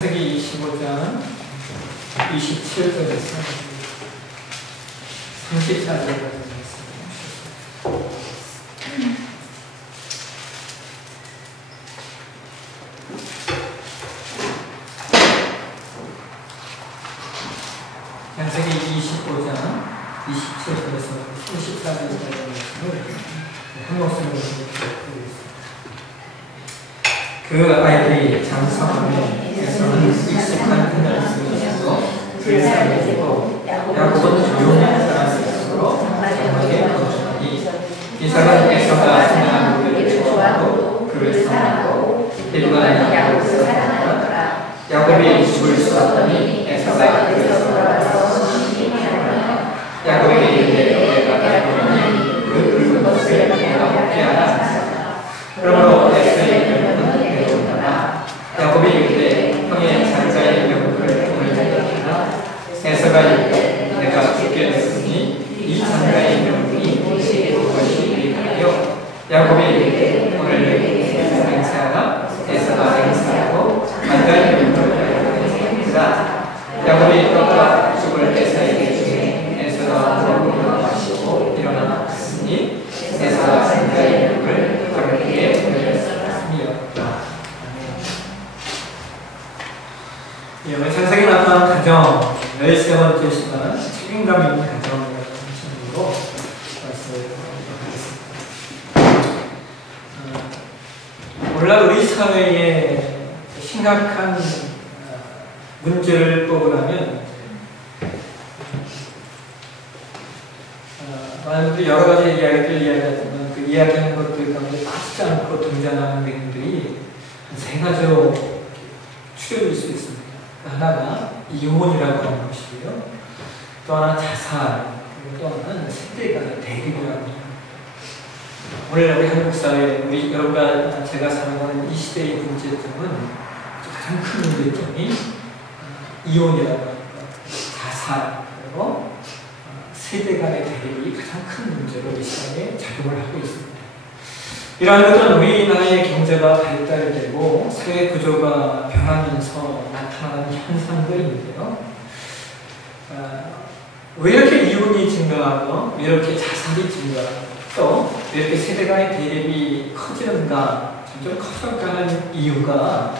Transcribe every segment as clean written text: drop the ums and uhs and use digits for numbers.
창세기 25장 27절에서 34절까지 창세기 25장 27절에서 34절까지 한 목소리로 읽겠습니다. 그 아이들이 장성함에 에서는 익숙한 그날을 쓰고 그 사람을 두고 야곱은 조용한 사람으로 장막에 거주하니 이삭은 에서가 생각한 그를 좋아하고 그를 사랑하고 리브가는 야곱을 사랑하더라. 야곱이 죽을 쏘았더니 에서가 그를 돌아와서 시기하며 야곱에게 이르되 내가 알고니 그 붉은 것을 내가 먹게 하라. 그러므로 에서의 이름은 에돔이라. 야곱이 이르되 형의 장자의 명분을 오늘 생각하라. 에서가 이르되 내가 죽게 됐으니 이 장자의 명분이 무엇이 이리하여. 야곱이 이르되 오늘 내게 행사하라. 에서가 행사하고 장자의 명분을 행사하라. 야곱이 떡과 죽을 에서에게 주니 에서가 먹고 마시고 일어나 갔으니 에서가 장자의 명분을 가볍게 보내었습니다. 오늘 창세기에 나타난 가정 13번째 시간 책임감 있는 가정이라는 제목으로 말씀을 하겠습니다. 오늘날 우리 사회에 심각한 문제를 뽑으라면 많은 분들이 여러 가지 이야기를 이야기하지만 그 이야기하는 것들 가운데 빠지지 않고 등장하는 내용들이 한 세 가지로 추려질 수 있습니다. 하나가 이혼이라고 하는 것이고요. 또 하나 자살, 그리고 또 하나는 세대 간의 대립이라고 합니다. 오늘 우리 한국 사회, 우리 여러분과 제가 살아가는 이 시대의 문제점은 가장 큰 문제점이 이혼이라고 합니다. 자살, 그리고 세대 간의 대립이 가장 큰 문제로 이 시대에 작용을 하고 있습니다. 이러한 것은 우리나라의 경제가 발달되고 사회 구조가 변하면서 나타나는 현상들인데요. 왜 이렇게 이혼이 증가하고 왜 이렇게 자살이 증가하고 또 왜 이렇게 세대 간의 대립이 커지는가, 점점 커져가는 이유가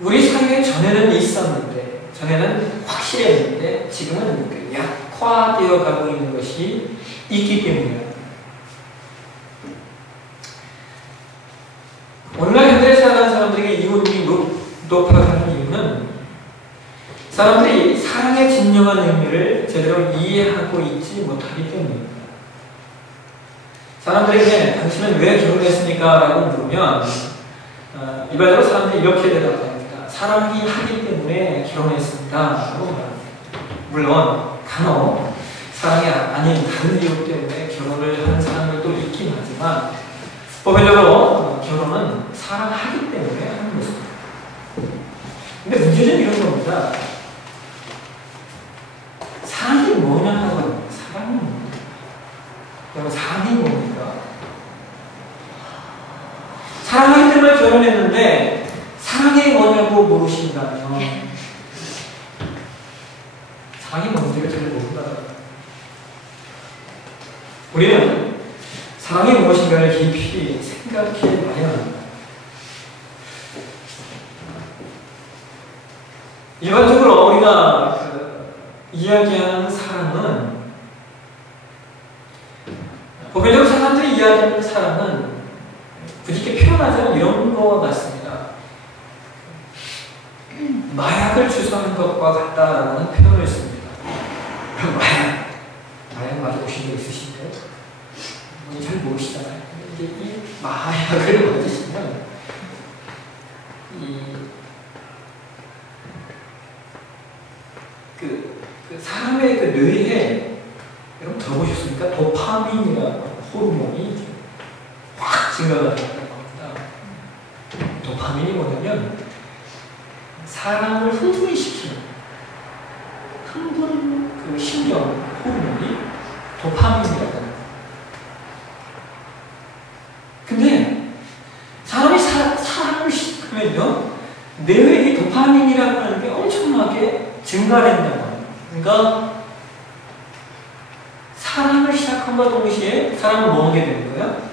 우리 사회에 전에는 있었는데, 전에는 확실했는데 지금은 약화되어 가고 있는 것이 있기 때문이에요. 오늘날 현대에 사는 사람들에게 이혼율이 높아가는 이유는 사람들이 사랑의 진정한 의미를 제대로 이해하고 있지 못하기 때문입니다. 사람들에게 당신은 왜 결혼했습니까? 라고 물으면 일반적으로 사람들이 이렇게 대답합니다. 사랑이 하기 때문에 결혼했습니다. 라고 말합니다. 물론 간혹 사랑이 아닌 다른 이유 때문에 결혼을 하는 사람들도 있긴 하지만 보편적으로 결혼은 사랑하기 때문에 하는 것입니다. 근데 문제는 이런 겁니다. 사랑이 뭐냐 하고 사랑이 뭡니까? 여러분, 사랑이 뭡니까? 사랑하기 때문에 결혼했는데 사랑이 뭐냐고 물으신다면 사랑이 뭔지를 잘 모른다. 우리는 사랑이 무엇인가를 깊이 생각해 봐야 합니다. 일반적으로 우리가 이야기하는 사랑은, 보편적으로 사람들이 이야기하는 사랑은 굳이 이렇게 표현하자면 이런 것 같습니다. 마약을 주사하는 것과 같다라는 표현을 씁니다. 마약 맞아보신 적 있으신가요? 잘 모르시잖아요. 이제 이 마약을 맞으시면 그 사람의 그 뇌에, 여러분 들어보셨습니까? 도파민이라는 호르몬이 확 증가가 된다고 합니다. 도파민이 뭐냐면 사람을 흥분시키는 흥분 그 신경 호르몬이 도파민이라고 합니다. 근데 사람이 사랑을 시작하면 보시면요, 뇌의 이 도파민이라고 하는 게 엄청나게 증가된다고 합니다. 그러니까 사랑을 시작함과 동시에 사람은 뭐 하게 되는 거예요?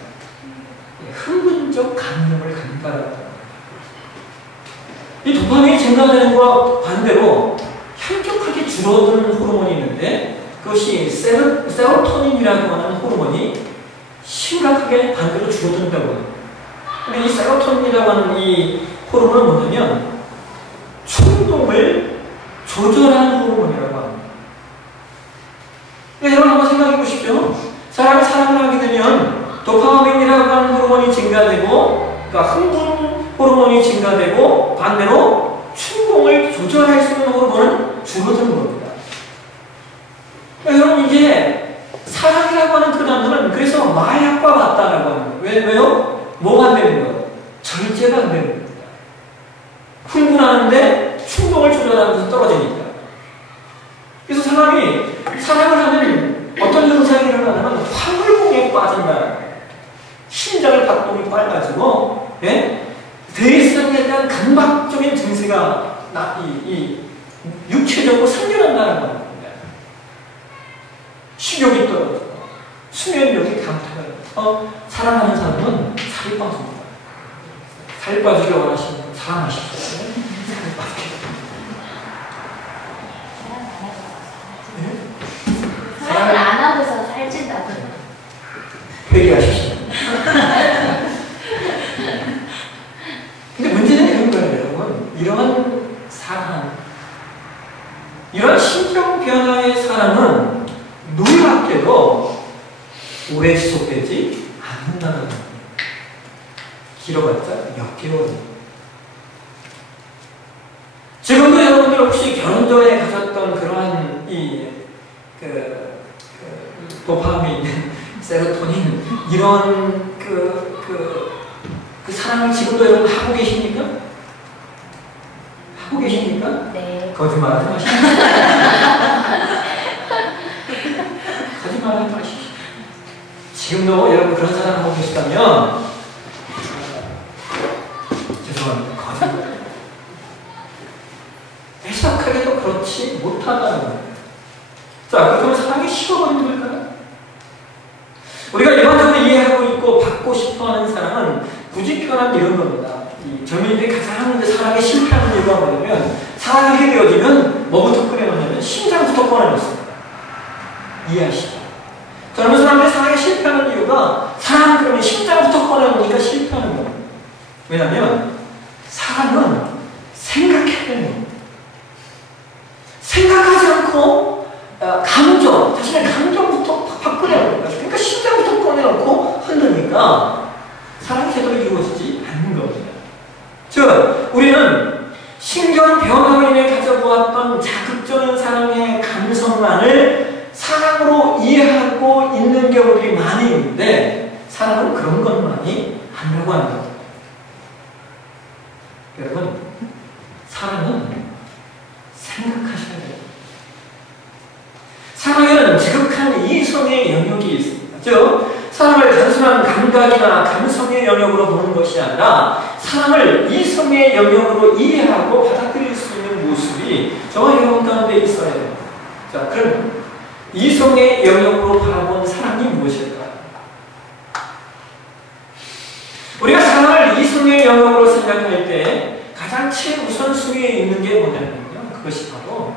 흥분적 감정을 갖는다라고 합니다. 이 도파민이 증가되는 것과 반대로 현격하게 줄어드는 호르몬이 있는데 그것이 세로토닌이라고 하는 호르몬이 심각하게 반대로 줄어든다고 합니다. 근데 이 세로토닌이라고 하는 이 호르몬은 뭐냐면 충동을 조절하는 호르몬이라고 합니다. 여러분 한번 생각해 보십시오. 사람이 사랑을 하게 되면 도파민이라고 하는 호르몬이 증가되고, 그러니까 흥분 호르몬이 증가되고, 반대로 충동을 조절할 수 있는 호르몬은 줄어드는 겁니다. 여러분 이게 사랑이라고 하는 그 단어는 그래서 마약과 같다라고 하는 거예요. 왜요? 뭐가 안 되는 거예요? 절제가 안 되는 겁니다. 흥분하는데 충동을 조절하면서 떨어지니까. 그래서 사람이 사랑을 하면 어떤 현상이 일어나냐면 화물봉에 빠진다는 거예요. 심장의 박동이 빨라지고, 예? 대성에 대한 강박적인 증세가 육체적으로 생겨난다는 겁니다. 식욕이 떨어지고 수면력이 감퇴가 사랑하는 사람은 살이 빠집니다. 살이 빠지기를 원하시는 분 사랑하십시오. 살이 빠지게. 사랑을 안 하고서 살찐다고. 회개하십시오. 근데 문제는 이런 거예요, 여러분. 이러한 사랑, 이런 심정 변화의 사랑은 놀랍게도 오래 지속되지 않는다는 겁니다. 길어봤자 몇 개월. 지금도 여러분들 혹시 결혼 전에 가졌던 그러한 도파민, 세로토닌, 이런 그 사랑을 지금도 여러분 하고 계십니까? 하고 계십니까? 네. 거짓말 하지 마시고. 거짓말 하지 마시고. 지금도 여러분 그런 사랑 하고 계시다면, 죄송합니다. 거짓말. 애석하게도 그렇지 못하다는 거예요. 자, 그렇다면 사랑이 식어버리는 걸까요? 우리가 일반적으로 이해하고 있고 받고 싶어하는 사랑은 굳이 표현한 이런 겁니다. 이 젊은이들이 가장 사랑에 실패하는 이유가 뭐냐면, 사랑이 해되어지면 뭐부터 꺼내놓냐면 심장부터 꺼내놓습니다. 이해하시죠? 젊은 사람들이 사랑에 실패하는 이유가 사랑 그러면 심장부터 꺼내놓으니까 실패하는 겁니다. 왜냐하면 사랑은 생각해야 되는 겁니다. 생각하지 않고 감정, 자신의 감정부터 팍팍 꺼내놓으니까, 그러니까 심장부터 꺼내놓고 흔드니까 사랑이 제대로 이루어지지 않는 겁니다. 즉, 우리는 신경 변화로 인해 가져보았던 자극적인 사랑의 감성만을 사랑으로 이해하고 있는 경우들이 많이 있는데, 사랑은 그런 것만이 아니라고 하는 겁니다. 여러분, 사랑은 생각하셔야 돼요. 사랑에는 지극한 이성의 영역이 있습니다. 즉, 사랑을 단순한 감각이나 감성의 영역으로 보는 것이 아니라 사랑을 이성의 영역으로 이해하고 받아들일 수 있는 모습이 저와 여러분 가운데 있어야 됩니다. 자, 그럼 이성의 영역으로 바라본 사랑이 무엇일까요? 우리가 사랑을 이성의 영역으로 생각할 때 가장 최우선순위에 있는 게 뭐냐면요, 그것이 바로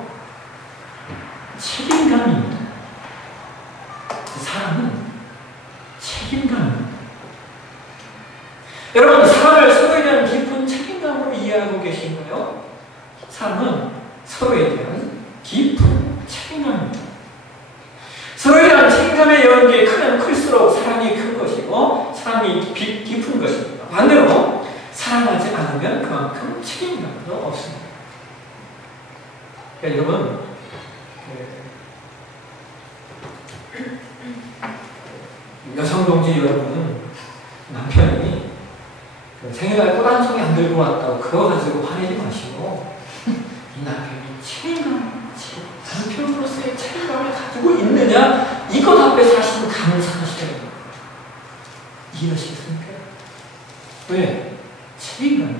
책임감입니다. 사랑은 책임감입니다. 여러분, 사랑을 서로에 대한 깊은 책임감으로 이해하고 계신가요? 사랑은 서로에 대한 깊은 책임감입니다. 서로에 대한 책임감의 영역이 크면 클수록 사랑이 큰 것이고 사랑이 깊은 것입니다. 반대로 사랑하지 않으면 그만큼 책임감도 없습니다. 그러니까 여러분, 여성 동지 여러분은 남편이 생일날 꽃 한 송이 안 들고 왔다고 그거 가지고 화내지 마시고, 이 남편이 책임감, 남편으로서의 책임감을 가지고 있느냐, 이것 앞에 사실은 감사하셔야 됩니다. 이해하시겠습니까? 왜? 책임감이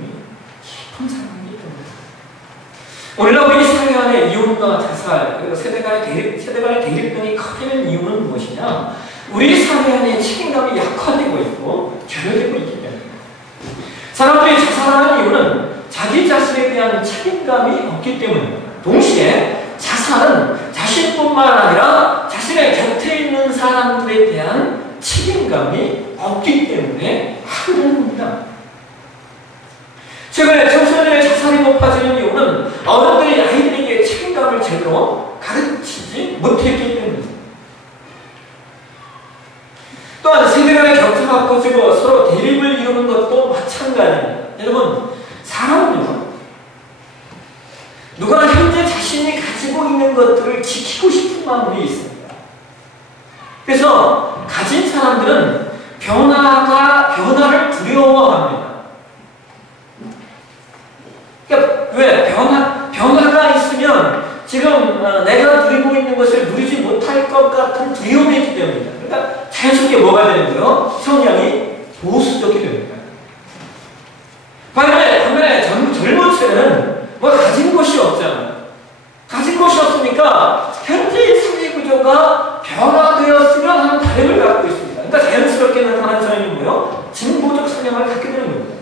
오늘날 우리 사회 안에 이혼과 자살, 그리고 세대 간의 대립 등이 커지는 이유는 무엇이냐? 우리 사회 안에 책임감이 약화되고 있고 결여되고 있기 때문입니다. 사람들이 자살하는 이유는 자기 자신에 대한 책임감이 없기 때문입니다. 동시에 자살은 자신뿐만 아니라 자신의 곁에 있는 사람들에 대한 책임감이 없기 때문에 하는 겁니다. 최근에 청소년의 자살이 높아지는 이유는 어른들이 아이들에게 책임감을 제대로 가르치지 못했기 때문입니다. 또한 세대 간의 격차가 커지고 서로 대립을 이루는 것도 마찬가지입니다. 여러분, 사람은요, 누구나 현재 자신이 가지고 있는 것들을 지키고 싶은 마음이 있습니다. 그래서 가진 사람들은 변화를 두려워합니다. 그러니까 왜? 변화가 있으면 지금 내가 누리고 있는 것을 누리지 못할 것 같은 두려움이 있기 때문입니다. 그러니까 자연스럽게 뭐가 되는 거예요? 성향이 보수적이 됩니다. 반면에 젊은 세대는 뭐 가진 것이 없잖아요. 가진 것이 없으니까 현재의 사회 구조가 변화되었으면 하는 바람을 갖고 있습니다. 그러니까 자연스럽게 나타나는 성향이 뭐예요? 진보적 성향을 갖게 되는 겁니다.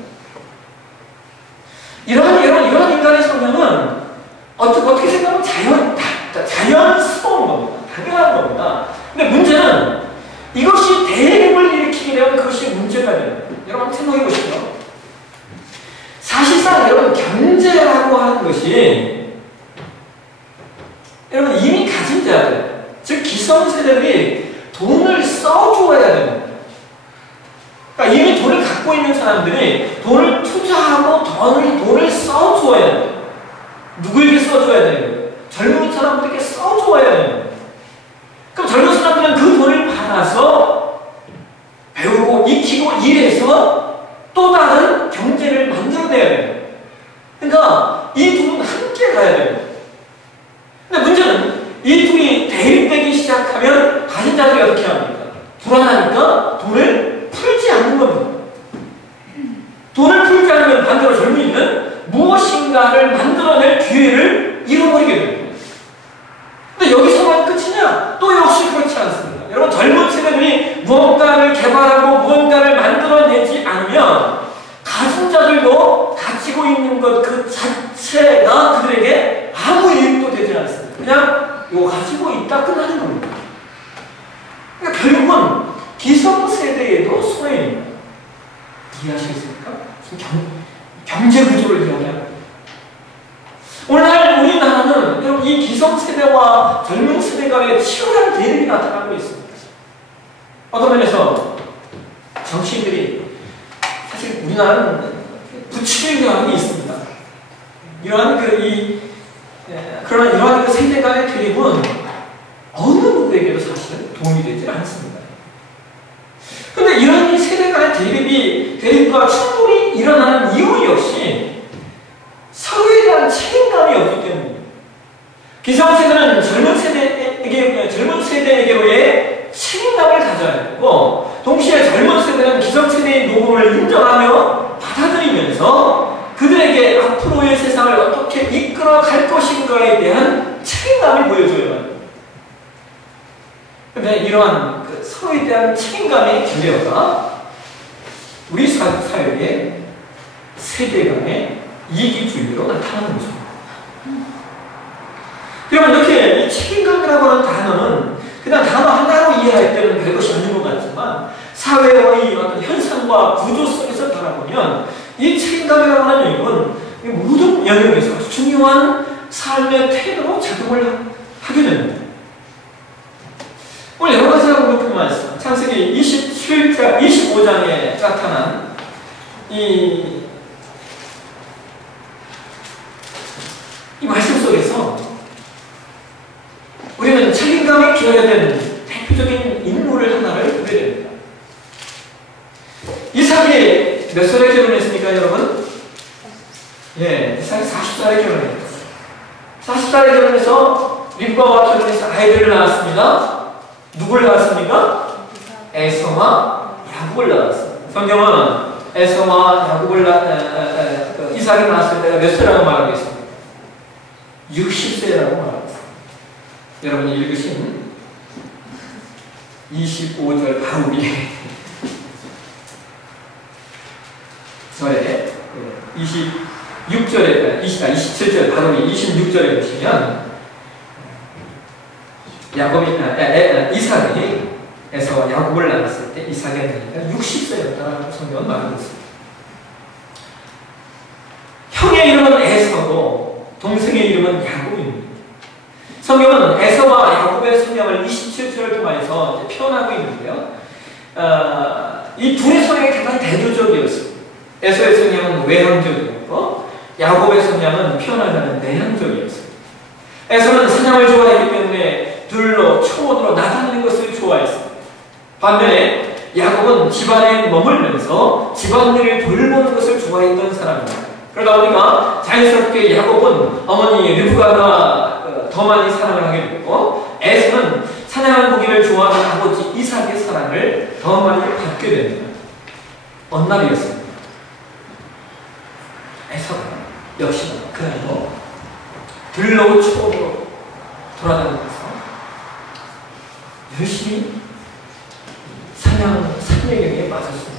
이런 인간의 성향은 어떻게 생각하면 자연스러운 겁니다. 당연한 겁니다. 근데 문제는 이것이 대립을 일으키게 되면 그것이 문제가 됩니다. 여러분 생각해 보시죠. 사실상 여러분 경제라고 하는 것이 여러분 이미 가진 자들, 즉 기성세대들이 돈을 써주어야 됩니다. 그러니까 이미 돈을 갖고 있는 사람들이 돈을 투자하고 돈을 써줘야 돼요. 누구에게 써줘야 돼요? 젊은 사람들에게 써줘야 돼요. 그럼 젊은 사람들은 그 돈을 받아서 배우고 익히고 일해서 또 다른 경제를 만들어내야 돼요. 그러니까 이 둘은 함께 가야 돼요. 근데 문제는 이 둘이 대립되기 시작하면 가진 자들이 어떻게 합니까? 불안하니까 돈을 풀지 않는 겁니다. 돈을 풀지 않으면 반대로 젊은이는 무엇인가를 만들어낼 기회를 잃어버리게 됩니다. 근데 여기서만 끝이냐? 또 역시 그렇지 않습니다. 여러분, 젊은 세대들이 무언가를 개발하고 무언가를 만들어내지 않으면 가진 자들도 가지고 있는 것 그 자체가 그들에게 아무 이익도 되지 않습니다. 그냥 이거 가지고 있다 끝나는 겁니다. 그러니까 결국은 기성세대에도 소외입니다. 이해하시겠습니까? 경제 구조를 이야기합니다. 오늘날 우리나라는 여러분 이 기성세대와 젊은 세대 간의 치열한 대립이 나타나고 있습니다. 어떤 면에서 정치인들이 사실 우리나라는 부추길 경향이 있습니다. 이러한 이러한 세대 간의 대립은 어느 누구에게도 사실은 도움이 되지 않습니다. 그런데 이런 세대 간의 대립과 충돌이 일어나는 이유 역시 서로에 대한 책임감이 없기 때문입니다. 기성세대는 젊은 세대에게로의 책임감을 가져야 되고, 동시에 젊은 세대는 기성세대의 노고를 인정하며 받아들이면서 그들에게 앞으로의 세상을 어떻게 이끌어 갈 것인가에 대한 책임감을 보여줘야 합니다. 그런데 이러한 서로에 대한 책임감의 결여가 우리 사회의 세대 간의 이기주의로 나타나는 거죠. 그러면 이렇게 이 책임감이라고 하는 단어는 그냥 단어 하나로 이해할 때는 별것이 아닌 것 같지만 사회의 어떤 현상과 구조 속에서 바라보면 이 책임감이라고 하는 영역은 모든 영역에서 아주 중요한 삶의 태도로 작용을 하게 됩니다. 오늘 여러 가지가 공급한 말씀, 창세기 25장에 나타난 이 말씀 속에서 우리는 책임감이 기여된 대표적인 인물을 하나를 보게 됩니다. 이삭이 몇 살에 결혼했습니까, 여러분? 예, 이삭이 40살에 결혼했어요. 40살에 결혼해서 립과와 결혼해서 아이들을 낳았습니다. 누굴 낳았습니까? 에서와 야곱을 낳았습니다. 성경은 에서와 야곱을 이삭이 낳았을 때가 몇 세라고 말하고 있습니다. 60세라고 말하고 있습니다. 여러분이 읽으신 25절 바로 위에 절에 26절에 27절 바로 위에 26절에 보시면 이삭이 에서 야곱을 낳았을 때 이삭의 나이가 60세였다라고 성경은 말하고 있습니다. 형의 이름은 에서고 동생의 이름은 야곱입니다. 성경은 에서와 야곱의 성경을 27절을 통해서 표현하고 있는데요. 이 둘의 성향이 가장 대조적이었습니다. 에서의 성향은 외향적이었고 야곱의 성향은 표현하자면 내향적이었습니다. 에서는 사냥을 좋아했기 때문에 들로 초원으로 나다니는 것을 좋아했습니다. 반면에 야곱은 집안에 머물면서 집안일을 돌보는 것을 좋아했던 사람입니다. 그러다 보니까 자연스럽게 야곱은 어머니 르브가가 더 많이 사랑을 하게 되고 에서는 사냥하는 고기를 좋아하는 아버지 이삭의 사랑을 더 많이 받게 됩니다. 어느 날이었습니다. 에서가 역시나 그날도 들로 초원으로 돌아다니면서 열심히 사냥에 빠졌습니다.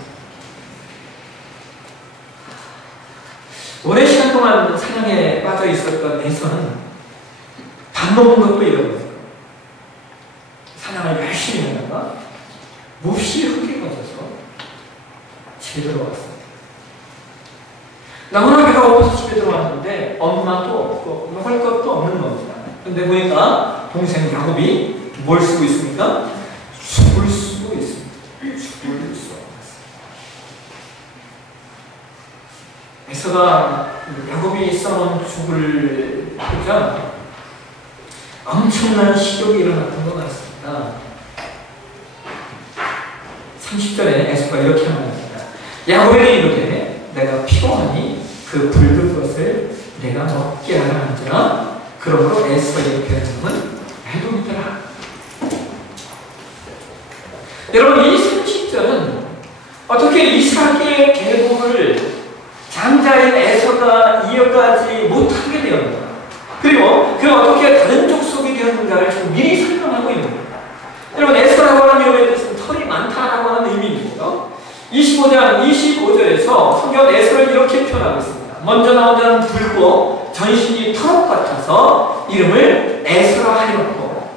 오랜 시간 동안 사냥에 빠져 있었던 에서는 밥 먹는 것도 잃어버렸어요. 사냥을 열심히 하다가 몹시 흙에 빠져서 집에 들어왔습니다. 너무나 배가 고파서 집에 들어왔는데 엄마도 없고 먹을 것도 없는 겁니다. 근데 보니까 동생 야곱이 뭘 쓰고 있습니까? 죽을 쓰고 있습니다. 죽을 써. 에서가 야곱이 써놓은 죽을 보자 엄청난 식욕이 일어났던 것 같습니다. 30절에 에서가 이렇게 말합니다. 야곱에게 이르되 내가 피곤하니 그 붉은 것을 내가 먹게 하라 한지라. 그러므로 에서의 별명은 에돔이더라. 여러분, 이 30절은 어떻게 이삭의 계보를 장자인 에서가 이어가지 못하게 되었는가, 그리고 그가 어떻게 다른 족속이 되었는가를 지금 미리 설명하고 있는 겁니다. 여러분, 에서라고 하는 이름에 뜻은 털이 많다라고 하는 의미이고요. 25장 25절에서 성경 에서를 이렇게 표현하고 있습니다. 먼저 나온 자는 붉고 전신이 털옷 같아서 이름을 에서라 하였고,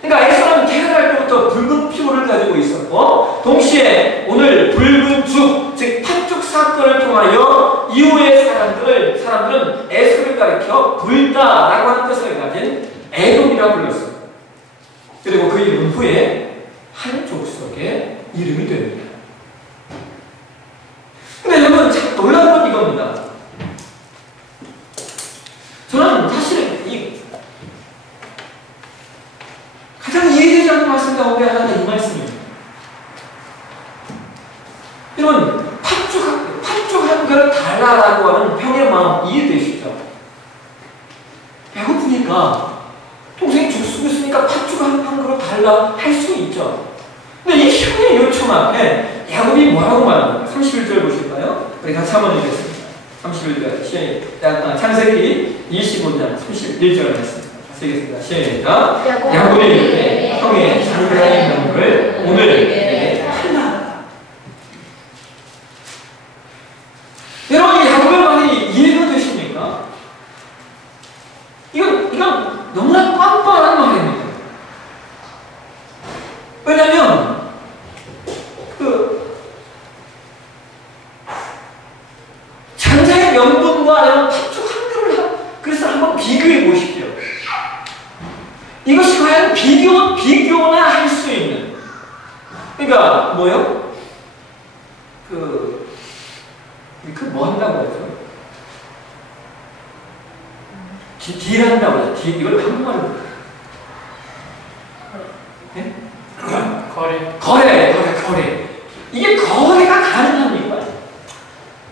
그러니까 에서는 태어날 때부터 붉은 피부를 가지고 있었고, 동시에 오늘 붉은 죽, 즉 팥죽 사건을 통하여 이후의 사람들은 에서를 가리켜 불다라고 하는 뜻을 가진 에돔이라고 불렀습니다. 그리고 그 이름은 후에 한 족속의 이름이 됩니다. 근데 여러분, 참 놀라운 건 이겁니다. 저는 사실 가장 이해되지 않는 말씀 가운데 하나가 이 말씀입니다. 여러분, 팥죽 한 그릇 달라라고 하는 형의 마음 이해되시죠? 배고프니까 동생이 죽 쓰고 있으니까 팥죽 한 그릇 달라 할 수 있죠. 근데 이 형의 요청 앞에 야곱이 뭐라고 말합니까? 31절 보실까요? 우리 같이 한번 읽겠습니다. 31절 창세기 25장 31절 말씀 쓰겠습니다. 시작. 야곱이 이르되 형의 장자의 명을 오늘 내게 하라. 여러분, 이 야곱의 말이 이해가 되십니까? 이건 너무나 뻔뻔한 말입니다. 왜냐하면 장자의 명분과 팥죽 한 그릇을 그래서 한번 비교해 보십시오. 이것이 과연 비교나 할 수 있는, 그러니까 뭐요? 뭐 한다고 하죠? 딜한다고 하죠. 이걸 한국말로 네? 거래. 이게 거래가 가능합니까?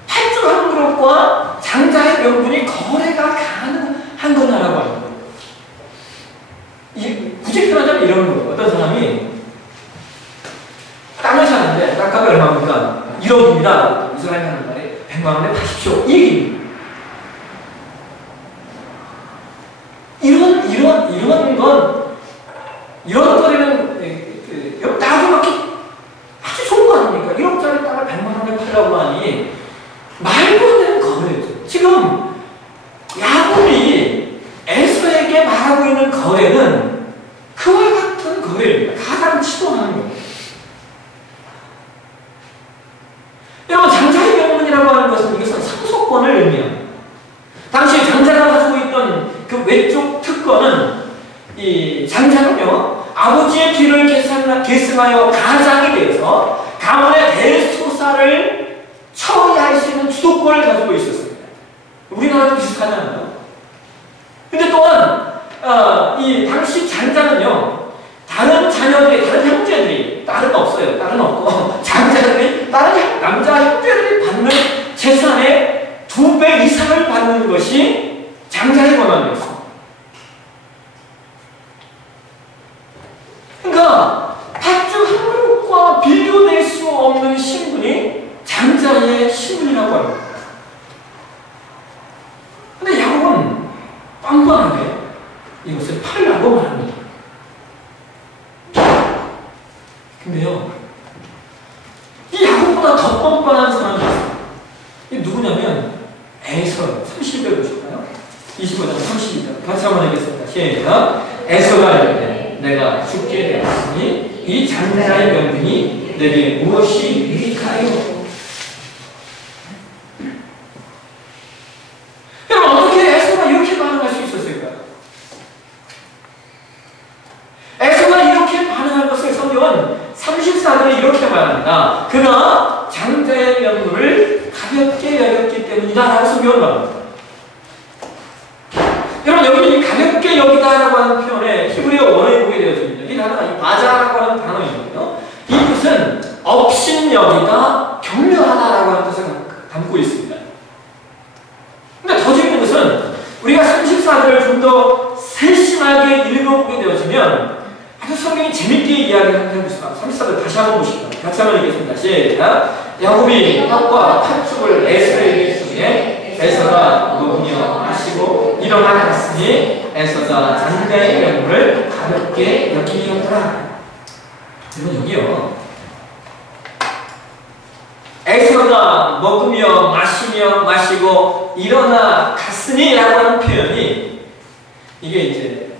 팥죽 한 그릇과 장자의 명분이 거래가 가능한 거냐라고 하는 거예요. 굳이 표현하자면 이런 거예요. 어떤 사람이 땅을 사는데 땅값이 얼마입니까? 1억입니다. 이 사람이 하는 말에 100만 원에 파십시오. 이 얘기입니다. 아버지의 뒤를 계승하여 가장이 되어서 가문의 대소사를 처리할 수 있는 주도권을 가지고 있었습니다. 우리나라도 비슷하잖아요. 근데 또한 이 당시 장자는요, 다른 자녀들이, 다른 형제들이, 딸은 없어요. 딸은 없고 장자들이 다른 남자 형제들이 받는 재산의 2배 이상을 받는 것이 장자의 권한이었습니다. 그러니까 팥죽 한 그릇과 비교될 수 없는 신분이 장자의 신분이라고 합니다. 근데 야곱은 빵빵하게 이것을 팔라고 합니다. 근데요, 이 야곱보다 더 뻔뻔한 사람이 있어요. 이게 누구냐면 에서. 30절 보실까요? 25장 32절 같이 한번 읽겠습니다. 시작. 에서가 이르되 내가 죽게 되었으니 이 장자의 명분이 내게 무엇이 유익하여? 여러분, 어떻게 에서가 이렇게 반응할 수 있었을까요? 에서가 이렇게 반응한 것을 성경은 34절에 이렇게 말합니다. 그가 장자의 명분을 가볍게 여겼기 때문이다 라고 성경을 말합니다. 여러분, 여기 이 가볍게 여기다라고 하는 표현에 히브리어 원어에 보게 되어집니다. 이 단어가 이 바자라고 하는 단어이거든요. 이 뜻은 업신여기다, 격려하다라고 하는 뜻을 담고 있습니다. 근데 더 재밌는 것은 우리가 34절을 좀 더 세심하게 읽어보게 되어지면 아주 성경이 재밌게 이야기하고 있습니다. 34절 다시 한번 보십시오. 같이 한번 읽겠습니다. 시작. 야곱이 떡과 팥죽을 에서에게 주에 에서가 먹으며 마시고 일어나 갔으니 에서가 장자의 명분을 가볍게 여기었더라. 이건 여기요, 에서가 먹으며 마시며 마시고 일어나 갔으니 라고 하는 표현이, 이게 이제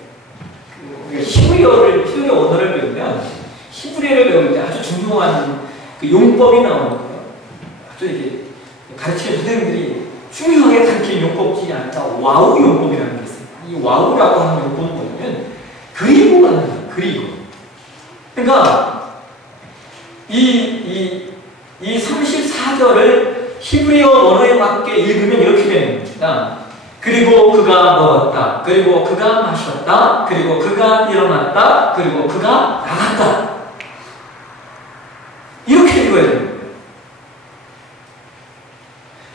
히브리어 언어를 배우면, 히브리어를 배울 때 아주 중요한 그 용법이 나오는 거예요. 아주 이렇게 가르치는 선생님들이 중요하게 가르치는 용법이 아니라 와우 용법이라는 게 있어요. 이 와우라고 하는 용법은 뭐냐면 그리고라는 거예요. 그리고. 그러니까 이 34절을 히브리어 언어에 맞게 읽으면 이렇게 되는 겁니다. 그리고 그가 먹었다. 그리고 그가 마셨다. 그리고 그가 일어났다. 그리고 그가 나갔다. 이렇게 읽어야 됩니다.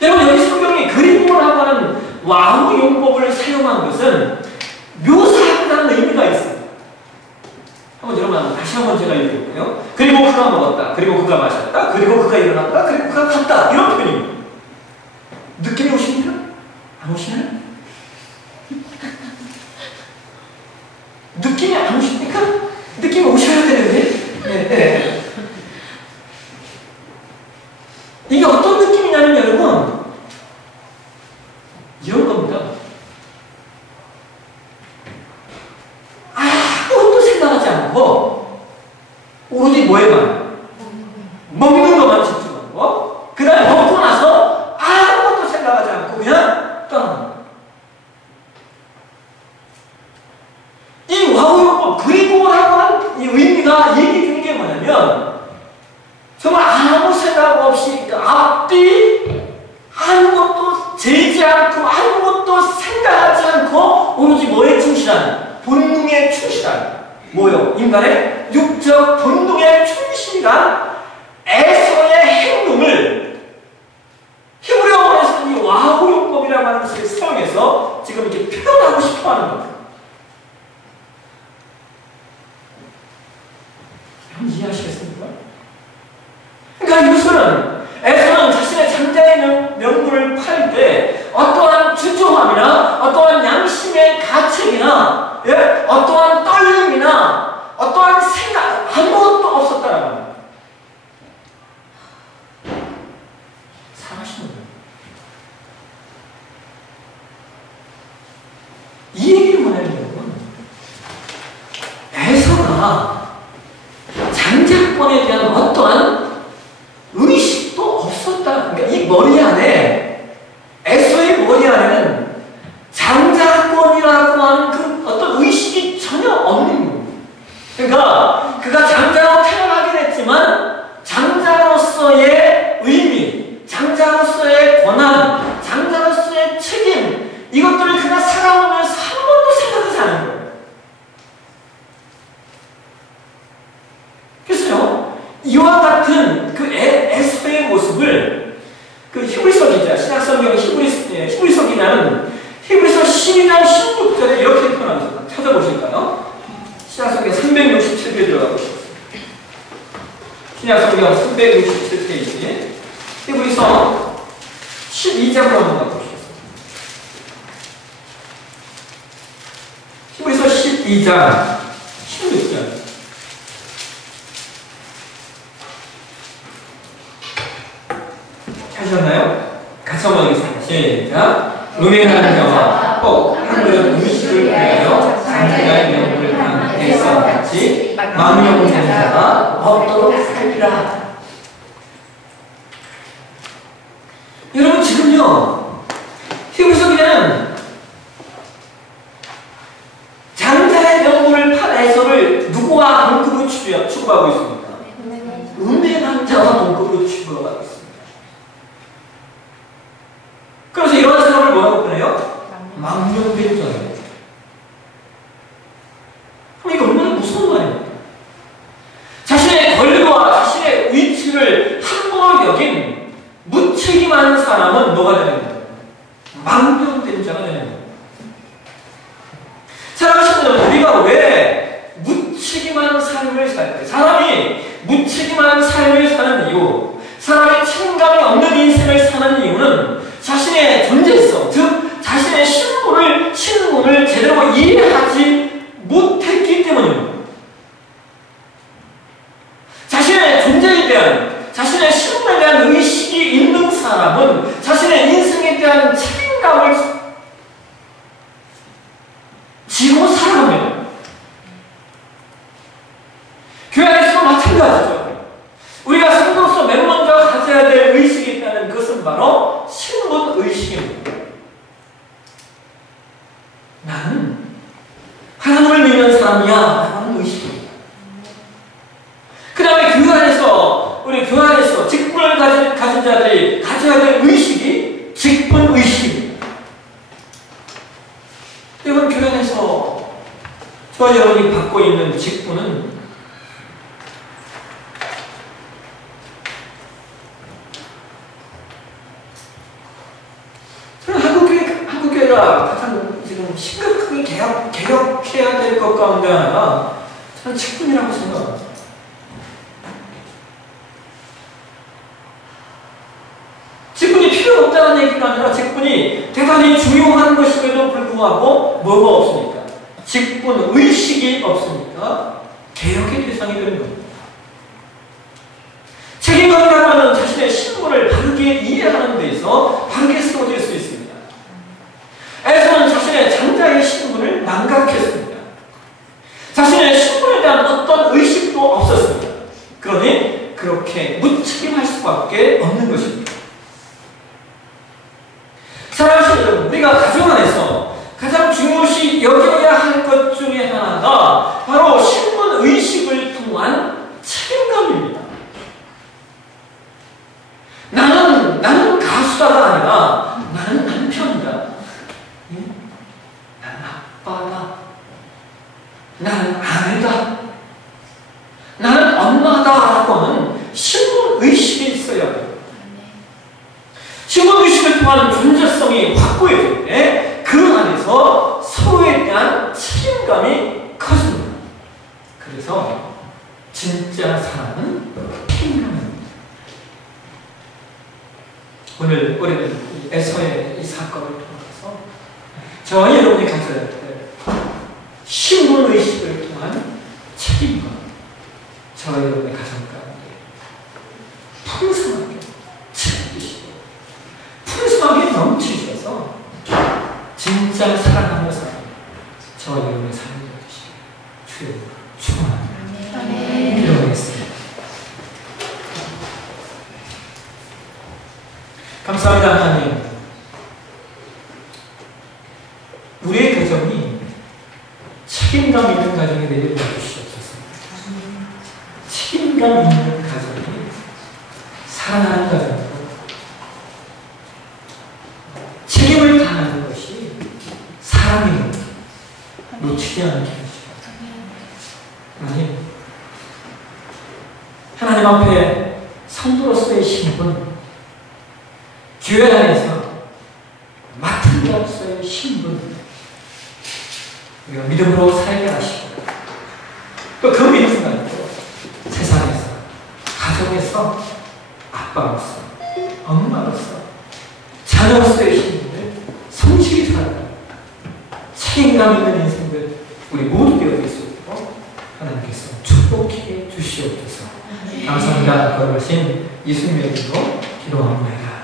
여러분, 여기 성경이 그리고라고 하는 와우 용법을 사용한 것은 묘사한다는 의미가 있습니다. 한번 여러분 다시 한번 제가 읽어볼게요. 그리고 그가 먹었다. 그리고 그가 마셨다. 그리고 그가 일어났다. 그리고 그가 갔다. 이런 표현입니다. 느낌이 오십니까? 안 오시나요? 느낌이 안 오십니까? 느낌이 오셔야 되는데. 네. 이게 어떤 느낌이냐면 여러분, 이런 겁니다. 아무것도 생각하지 않고 오로지 뭐에만? 먹는 것만 집중하고, 그 다음에 먹고 나서 아무것도 생각하지 않고 그냥 떠납니다. 이 와우용법, 그리고라고 하는 이 의미가 얘기 주는 게 뭐냐면, 정말 아무 생각 없이 앞뒤 아무것도 재지 않고 아무것도 생각하지 않고 오로지 뭐에 충실한? 본능에 충실한, 뭐요? 인간의 육적 본능에 충실한 에서의 행동을 히브리어에서는 이 와우용법이라고 하는 것을 사용해서 지금 이렇게 표현하고 싶어 하는 겁니다. 여러분 이해하시겠습니까? 그러니까 이것은 에서는 자신의 장자의 명분을 팔 때 어떠한 주저함이나 어떠한 양심의 가책이나 어떠한 떨림이나 어떠한 생각 아무것도 없었다라고 합니다. 사랑하시는 거예요. 이 얘기는 뭐냐면 여러분, 에서가 장자권에 대한 어떠한 의식도 없었다. 그러니까 이 머리 안에, 에서의 머리 안에는 장자권이라고 하는 그 어떤 의식이 전혀 없는 겁니다. 그러니까 12장 16절에 이렇게 표현합니다. 찾아보실까요? 신약성경 367페이지 들어가 보시죠. 신약성경 367페이지 히브리서 12장으로 넘어가 보시죠. 히브리서 12장 16절 하셨나요? 같이 한번 하겠습니다. 시작. 음행하는 자와 꼭 한 그릇 음식을 위하여 장자의 명분을 강해서 같이 망령된 자가 없도록 살리라. 여러분 지금요 히브리서 기자는 장자의 명분을 팔아서를 누구와 동급으로 추구하고 있습니까? 음행한 자와 동급으로 추구하고 있습니다. 그래서 이러한 사람을 뭐라고 부르나요? 망령된 자예요. 그럼 이거 얼마나 무서운 말입니까? 자신의 권리와 자신의 위치를 함부로 여긴 무책임한 사람은 뭐가 되는 거예요? 망령된 자가 되는 거예요. 사랑하시는 여러분, 우리가 왜 무책임한 삶을 살까요? 사람이 무책임한 삶을 사는 이유, 사람이 책임감이 없는 인생을 사는 이유는 자신의 존재성, 즉 자신의 신분을 제대로 이해하지 못했기 때문입니다. 자신의 존재에 대한, 자신의 신분에 대한 의식이 있는 사람은 자신의 인생에 대한 책임감을 지고 살아갑니다. 교회 안에서도 마찬가지죠. 우리가 성도로서 맨 먼저 가져야 될 의식이 있다는 것은 바로 신분의식입니다. 나는 하나님을 믿는 사람이야 라는 의식입니다. 그 다음에 교회 안에서, 우리 교회 안에서 직분을 가진 자들이 가져야 될 의식이 직분의식입니다. 여러분 교회 안에서 저와 여러분이 받고 있는 직분은 한국교회가 가장 지금 심각하게 개혁해야 될 것 가운데 하나가 저는 직분이라고 생각합니다. 직분이 필요 없다는 얘기가 아니라 직분이 대단히 중요한 것임에도 불구하고 뭐가 없으니까? 직분 의식이 없으니까 개혁의 대상이 되는 겁니다. 책임감이라고 하는 자신의 신분을 바르게 이해하는 데서 바르게 세워질 수 있습니다. 에서는 자신의 장자의 신분을 망각했습니다. 자신의 신분에 대한 어떤 의식도 없었습니다. 그러니 그렇게 무책임할 수밖에 없는 것입니다. 사랑하시는 여러분, 우리가 가정 안에서 가장 중요시 여겨야 할 것 중에 하나가 바로 신분의식을 통한 책임감입니다. 나는 가수다가 아니라 나는 남편이다. 나는 아빠다. 나는 아내다. 나는 엄마다라고 하는 신분의식이 있어야 해요. 신분의식을 통한 존재성이 확고해질 때 그 안에서 서로에 대한 책임감이 커집니다. 그래서 진짜 사랑은 책임감입니다. 오늘 우리는 에서의 이 사건을 통해서 저와 여러분이 가져야 할 신분의식을 통한 책임감, 저와 여러분의 가정 가운데 풍성하게 책임지시고 풍성하게 넘치셔서 진짜 사랑하는 사람, 저와 여러분의 삶이 되시길 주여 축원합니다. 기도하겠습니다. 감사합니다. 하나님, 우리의 가정이 책임감 있는 가정이 되게 도와주시옵소서. 책임감 있는 가정이 사랑하는 가정이고 책임을 다하는 것이 사랑이고 놓치지 않는 것이다. 하나님 앞에 성도로서의 신분, 교회 안에서 맡은 자로서의 신분, 우리가 믿음으로 살게 하시고 또 그 믿음 가지고 세상에서 가정에서 아빠로서 엄마로서 자녀로서의 힘을 성실히 살아가는 책임감 있는 인생들 우리 모두 되어질 수 있도록 하나님께서 축복해 주시옵소서. 감사합니다. 거룩하신 예수님의 이름으로 기도합니다.